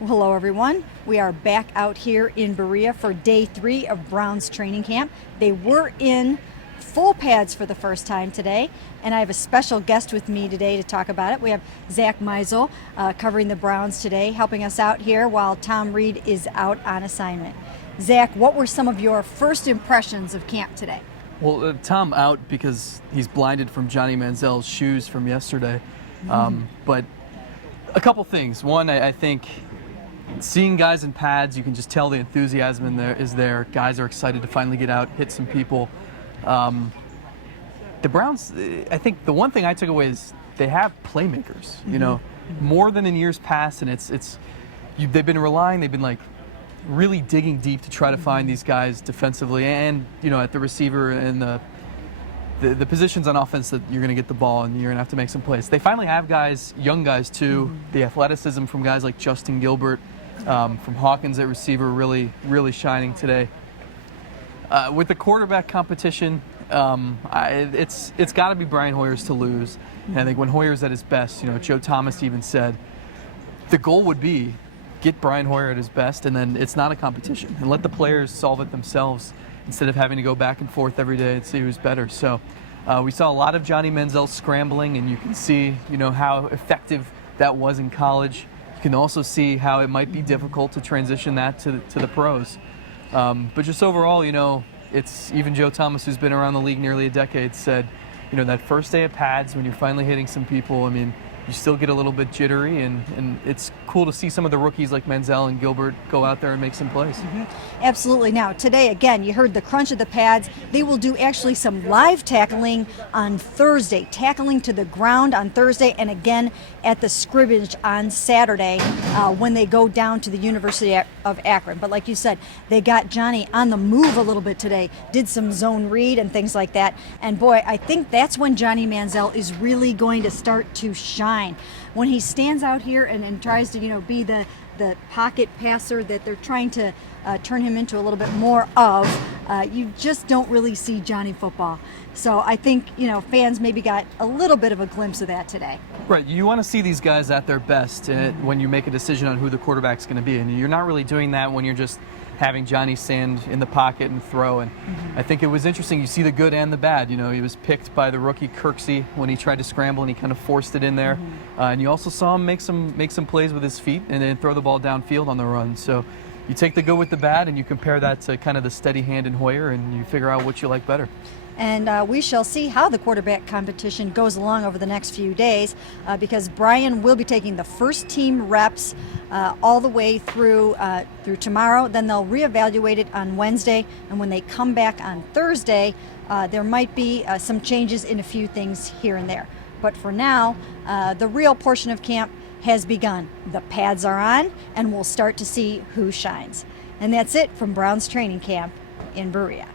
Well, hello everyone. We are back out here in Berea for day 3 of Brown's training camp. They were in full pads for the first time today, and I have a special guest with me today to talk about it. We have Zack Meisel covering the Browns today, helping us out here while Tom Reed is out on assignment. Zack, what were some of your first impressions of camp today? Well, Tom out because he's blinded from Johnny Manziel's shoes from yesterday. But a couple things. One, I think seeing guys in pads, you can just tell the enthusiasm is there. Guys are excited to finally get out, hit some people. The Browns, I think the one thing I took away is they have playmakers, you know, more than in years past, and they've been like really digging deep to try to find these guys defensively and, you know, at the receiver and the positions on offense that you're going to get the ball and you're going to have to make some plays. They finally have guys, young guys too, the athleticism from guys like Justin Gilbert, from Hawkins at receiver really shining today. With the quarterback competition, it's got to be Brian Hoyer's to lose. And I think when Hoyer's at his best, you know, Joe Thomas even said, the goal would be get Brian Hoyer at his best, and then it's not a competition. And let the players solve it themselves instead of having to go back and forth every day and see who's better. So we saw a lot of Johnny Manziel scrambling, and you can see, you know, how effective that was in college. You can also see how it might be difficult to transition that to the pros. But just overall, you know, it's even Joe Thomas, who's been around the league nearly a decade, said, you know, that first day of pads when you're finally hitting some people, I mean, you still get a little bit jittery, and it's cool to see some of the rookies like Manziel and Gilbert go out there and make some plays. Absolutely. Now, today, again, you heard the crunch of the pads. They will do actually some live tackling on Thursday, tackling to the ground on Thursday, and again at the scrimmage on Saturday when they go down to the University of Akron. But like you said, they got Johnny on the move a little bit today, did some zone read and things like that. And boy, I think that's when Johnny Manziel is really going to start to shine. When he stands out here and tries to, you know, be the pocket passer that they're trying to turn him into a little bit more of, you just don't really see Johnny football. So I think, you know, fans maybe got a little bit of a glimpse of that today. Right, you want to see these guys at their best when you make a decision on who the quarterback's going to be, and you're not really doing that when you're just having Johnny stand in the pocket and throw. And I think it was interesting. You see the good and the bad. You know, he was picked by the rookie Kirksey when he tried to scramble and he kind of forced it in there. And you also saw him make some plays with his feet and then throw the ball downfield on the run. So you take the good with the bad and you compare that to kind of the steady hand in Hoyer, and you figure out what you like better. And we shall see how the quarterback competition goes along over the next few days because Brian will be taking the first team reps all the way through tomorrow. Then they'll reevaluate it on Wednesday, and when they come back on Thursday, there might be some changes in a few things here and there. But for now, the real portion of camp has begun. The pads are on, and we'll start to see who shines. And that's it from Brown's training camp in Berea.